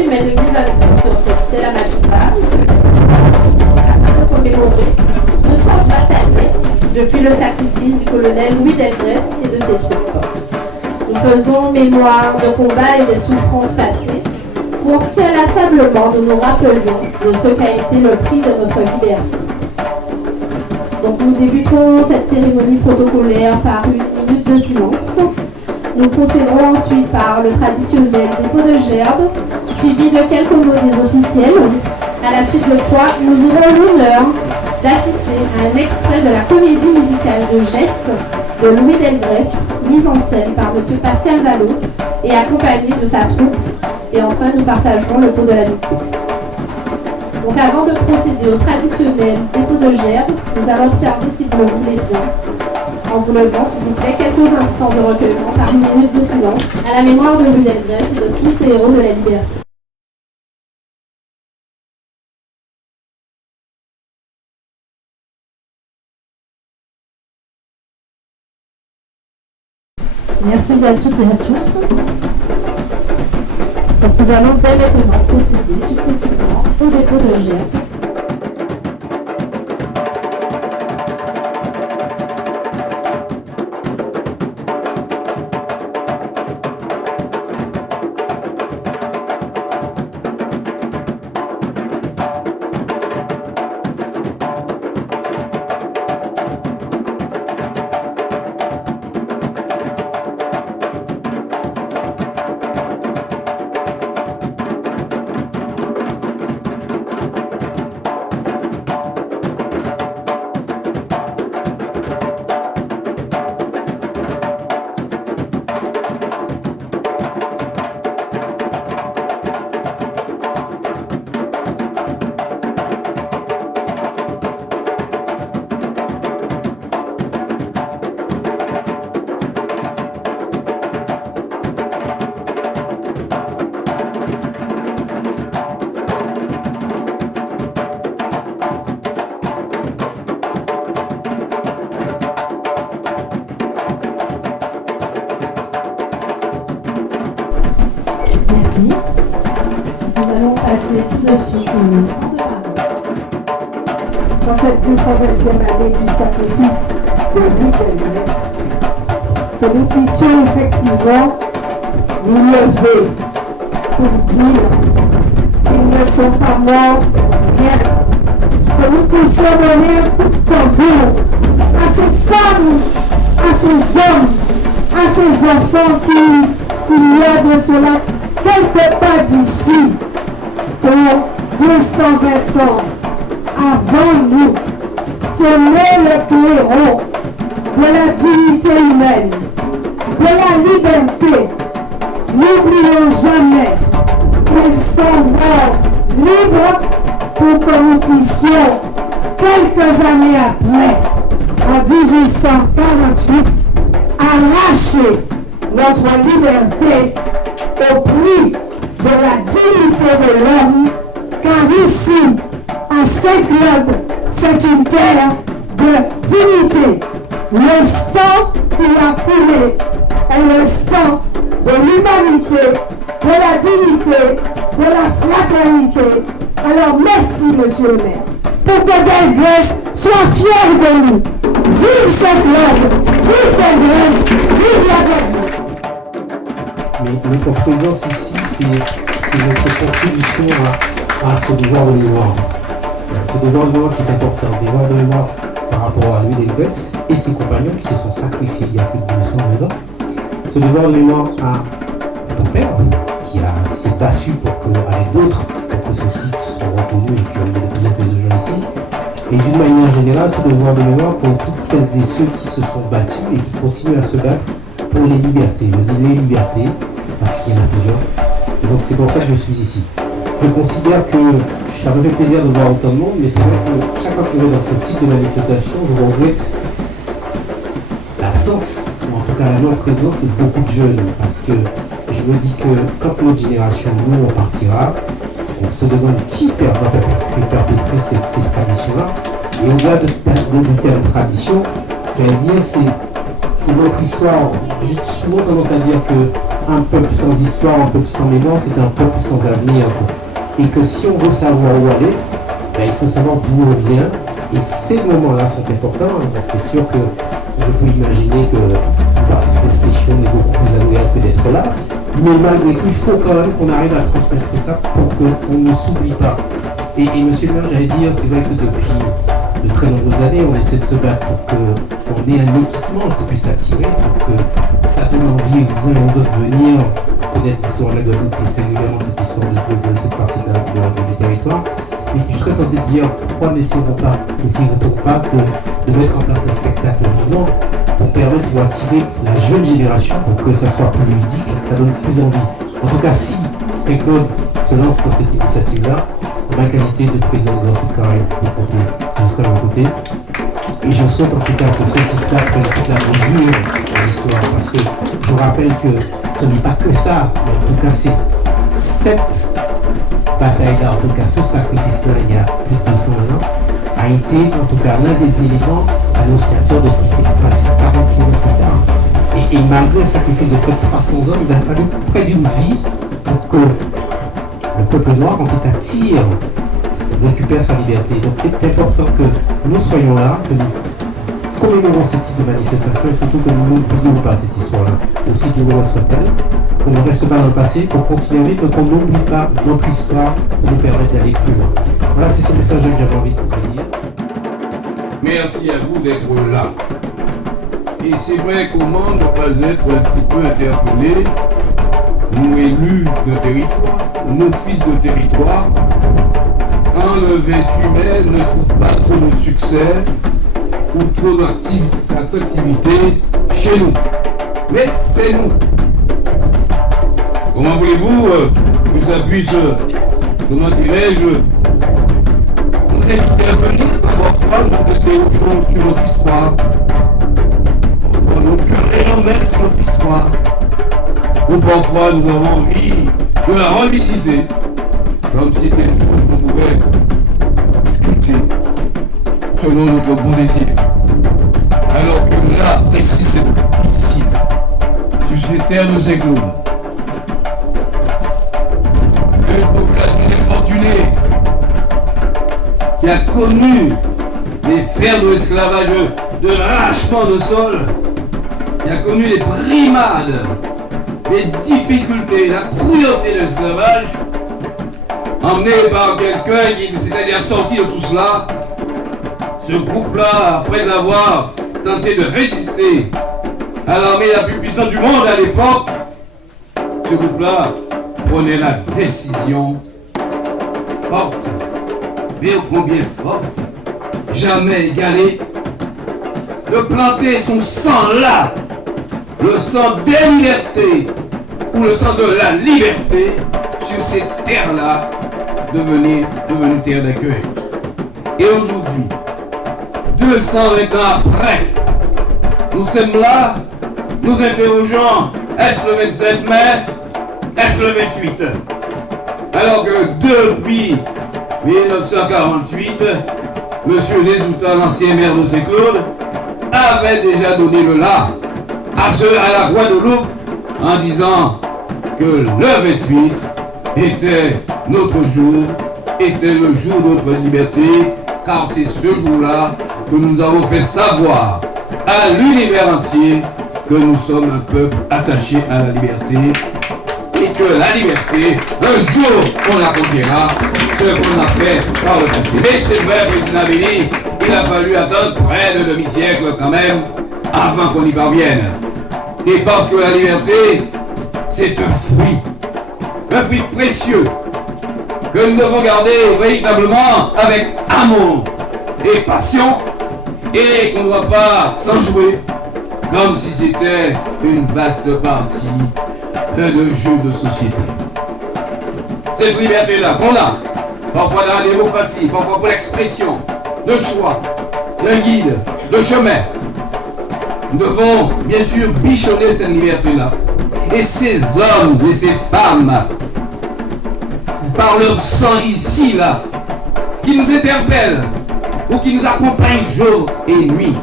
28 mai 2022 sur cette Stella Matumba, afin de commémorer 200 bataillés depuis le sacrifice du colonel Louis Delgrès et de ses troupes. Nous faisons mémoire de combats et des souffrances passées pour qu'inlassablement nous nous rappelions de ce qu'a été le prix de notre liberté. Donc nous débuterons cette cérémonie protocolaire par une minute de silence. Nous procéderons ensuite par le traditionnel dépôt de gerbes, suivi de quelques mots des officiels, à la suite de quoi nous aurons l'honneur d'assister à un extrait de la comédie musicale de Gestes de Louis Delgrès, mise en scène par M. Pascal Vallot et accompagné de sa troupe. Et enfin, nous partagerons le pot de l'amitié. Donc avant de procéder au traditionnel dépôt de gerbes, nous allons observer, si vous le voulez bien, en vous levant, s'il vous plaît, quelques instants de recueillement par une minute de silence à la mémoire de Louis Delgrès et de tous ces héros de la liberté. Merci à toutes et à tous. Donc nous allons dès maintenant procéder successivement au dépôt de gerbes. Dans cette 220e année du sacrifice de Louis Delgrès, que nous puissions effectivement nous lever pour dire qu'ils ne sont pas morts rien, que nous puissions donner un coup de tambour à ces femmes, à ces hommes, à ces enfants qui, il y a de cela quelque part d'ici, pour 220 ans avant nous, sonner le clairon de la dignité humaine, de la liberté. N'oublions jamais qu'ils sont morts libres pour que nous puissions, quelques années après, en 1848, arracher notre liberté au prix de la dignité de l'homme, car ici, à Saint-Claude, c'est une terre de dignité. Le sang qui a coulé est le sang de l'humanité, de la dignité, de la fraternité. Alors merci, monsieur le maire, pour que Delgrès soit fier de nous. Vive Saint-Claude, vive Delgrès, vive la Guadeloupe. Notre présence ici, c'est notre contribution à ce devoir de mémoire. Ce devoir de mémoire qui est important, devoir de mémoire par rapport à Louis Delgrès et ses compagnons qui se sont sacrifiés il y a plus de 200 ans. Ce devoir de mémoire à ton père qui s'est battu pour avec d'autres pour que ce site soit reconnu et qu'il y ait de plus en plus de gens ici. Et d'une manière générale, ce devoir de mémoire pour toutes celles et ceux qui se sont battus et qui continuent à se battre pour les libertés. Je dis les libertés parce qu'il y en a plusieurs. Et donc c'est pour ça que je suis ici. Je considère que ça me fait plaisir de voir autant de monde, mais c'est vrai que chaque fois que je vais dans ce type de manifestation, je regrette l'absence, ou en tout cas la non-présence de beaucoup de jeunes, parce que je me dis que quand notre génération, nous, on partira, on se demande qui va perpétrer cette tradition-là. Et au-delà de terme tradition, j'allais dire, c'est notre histoire. J'ai souvent tendance à dire que un peuple sans histoire, un peuple sans mémoire, c'est un peuple sans avenir. Et que si on veut savoir où aller, ben, il faut savoir d'où on vient. Et ces moments-là sont importants. Donc, c'est sûr que je peux imaginer que la station est beaucoup plus agréable que d'être là. Mais malgré tout, il faut quand même qu'on arrive à transmettre ça pour qu'on ne s'oublie pas. Et monsieur le maire, j'allais dire, c'est vrai que depuis de très nombreuses années, on essaie de se battre pour qu'on ait un équipement qui puisse attirer, pour que ça donne envie aux uns et aux autres de venir connaître l'histoire de la Guadeloupe et singulièrement cette histoire de cette partie du territoire. Mais je serais tenté de dire pourquoi n'essayons-t-on pas de mettre en place un spectacle vivant pour permettre ou attirer la jeune génération pour que ça soit plus ludique, que ça donne plus envie. En tout cas, si Saint-Claude se lance dans cette initiative-là, ma qualité de président dans ce carré, je serai à mon côté. Et je souhaite en tout cas que ce site-là prenne toute la mesure de l'histoire. Parce que je vous rappelle que ce n'est pas que ça, mais en tout cas c'est cette bataille-là, en tout cas ce sacrifice-là il y a plus de 200 ans, a été en tout cas l'un des éléments annonciateurs de ce qui s'est passé 46 ans plus tard. Et malgré un sacrifice de près de 300 ans, il a fallu près d'une vie pour que le peuple noir en tout cas récupère sa liberté. Donc c'est important que nous soyons là, que nous commémorons ce type de manifestation et surtout que nous n'oublions pas cette histoire-là. Aussi douloureuse soit-elle, qu'on ne reste pas dans le passé, qu'on continue à vivre, qu'on n'oublie pas notre histoire pour nous permettre d'aller plus loin. Voilà, c'est ce message que j'avais envie de vous dire. Merci à vous d'être là. Et c'est vrai comment ne pas être un petit peu interpellé, nous élus de territoire, nos fils de territoire, quand le 28 mai ne trouve pas trop de succès ou trop d'activité chez nous. Mais c'est nous. Comment voulez-vous que ça puisse, comment dirais-je, nous inviter à venir, parfois nous interrogeons sur notre histoire, parfois nous querellons même sur notre histoire, ou parfois nous avons envie de la revisiter, comme si c'était une chose qu'on pouvait discuter selon notre bon désir. Alors que là, précisément, ici, sur ces terres de Saint-Claude, une population défortunée qui a connu les fers de l'esclavage, de l'arrachement de sol, qui a connu les brimades, les difficultés, la cruauté de l'esclavage, emmené par quelqu'un qui s'était déjà sorti de tout cela. Ce groupe-là, après avoir tenté de résister à l'armée la plus puissante du monde à l'époque, ce groupe-là prenait la décision forte, mais ô combien forte, jamais égalée, de planter son sang là, le sang des libertés, ou le sang de la liberté, sur ces terres-là, devenues terres d'accueil. Et aujourd'hui, 220 ans après, nous sommes là, nous interrogeons, est-ce le 27 mai, est-ce le 28? Alors que depuis 1948, M. Lesouta, l'ancien maire de Saint-Claude, avait déjà donné le là à la Guadeloupe en disant que le 28 était notre jour, était le jour de notre liberté, car c'est ce jour-là que nous avons fait savoir à l'univers entier que nous sommes un peuple attaché à la liberté et que la liberté, un jour on la conquérera, ce qu'on a fait par le passé. Mais c'est vrai, Président Béni, il a fallu attendre près de demi-siècle quand même avant qu'on y parvienne. Et parce que la liberté, c'est un fruit précieux que nous devons garder véritablement avec amour et passion et qu'on ne doit pas s'en jouer comme si c'était une vaste partie de jeu de société. Cette liberté-là qu'on a, parfois dans la démocratie, parfois pour l'expression, le choix, le guide, le chemin, nous devons bien sûr bichonner cette liberté-là. Et ces hommes et ces femmes, par leur sang ici, là, qui nous interpellent ou qui nous accompagnent jour et nuit,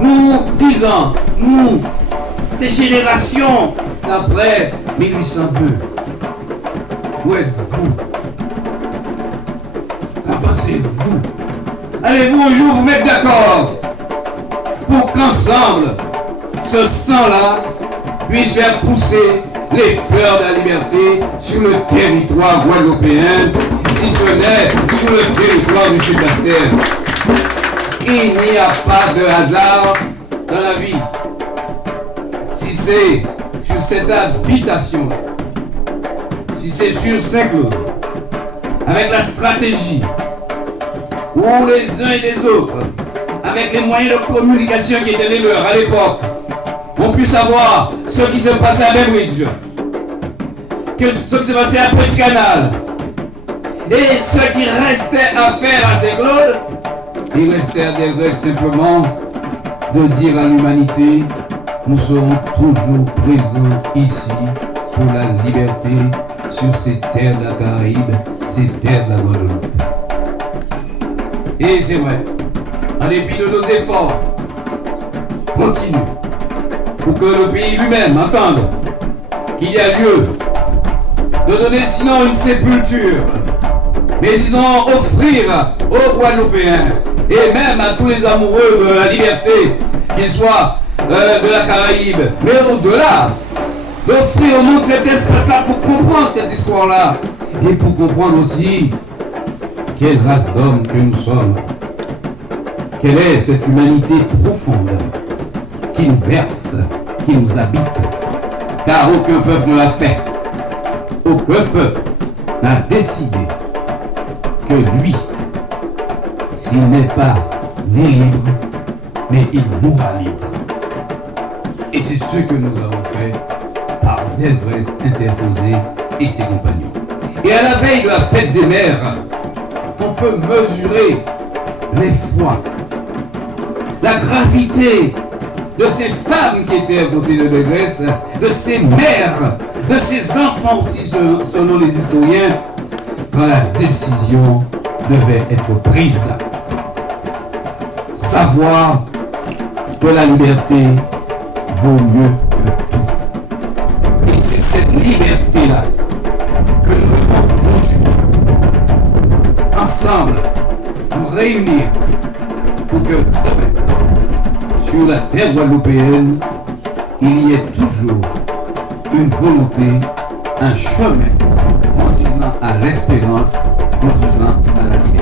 nous disons, nous, ces générations après 1802. Où êtes-vous? Qu'en pensez-vous? Allez-vous un jour vous mettre d'accord pour qu'ensemble, ce sang-là puisse faire pousser les fleurs de la liberté sur le territoire guadeloupéen, si ce n'est sur le territoire du Sud-Castel? Il n'y a pas de hasard dans la vie. Si c'est sur cette habitation, si c'est sur Saint-Claude, avec la stratégie, où les uns et les autres, avec les moyens de communication qui étaient les leurs à l'époque, on puisse savoir ce qui se passait à Bainbridge, ce qui se passait à Petit Canal, et ce qui restait à faire à Saint-Claude, il restait à Delgrès simplement de dire à l'humanité: nous serons toujours présents ici pour la liberté sur ces terres de la Caraïbe, ces terres de la Guadeloupe. Et c'est vrai, en dépit de nos efforts, continue pour que le pays lui-même entende qu'il y a lieu de donner sinon une sépulture, mais disons offrir aux Guadeloupéens et même à tous les amoureux de la liberté, qu'ils soient de la Caraïbe, mais au-delà, d'offrir au monde cet espace-là pour comprendre cette histoire-là et pour comprendre aussi quelle race d'hommes que nous sommes, quelle est cette humanité profonde qui nous berce, qui nous habite, car aucun peuple ne l'a fait, aucun peuple n'a décidé que lui, s'il n'est pas né libre, mais il mourra libre. Et c'est ce que nous avons fait par Delgrès interposé et ses compagnons. Et à la veille de la fête des mères, on peut mesurer l'effroi, la gravité de ces femmes qui étaient à côté de Delgrès, de ces mères, de ces enfants aussi selon les historiens, quand la décision devait être prise. Savoir que la liberté vaut mieux que tout. Et c'est cette liberté-là que nous devons toujours, ensemble, nous réunir pour que demain, sur la terre guadeloupéenne, il y ait toujours une volonté, un chemin conduisant à l'espérance, conduisant à la liberté.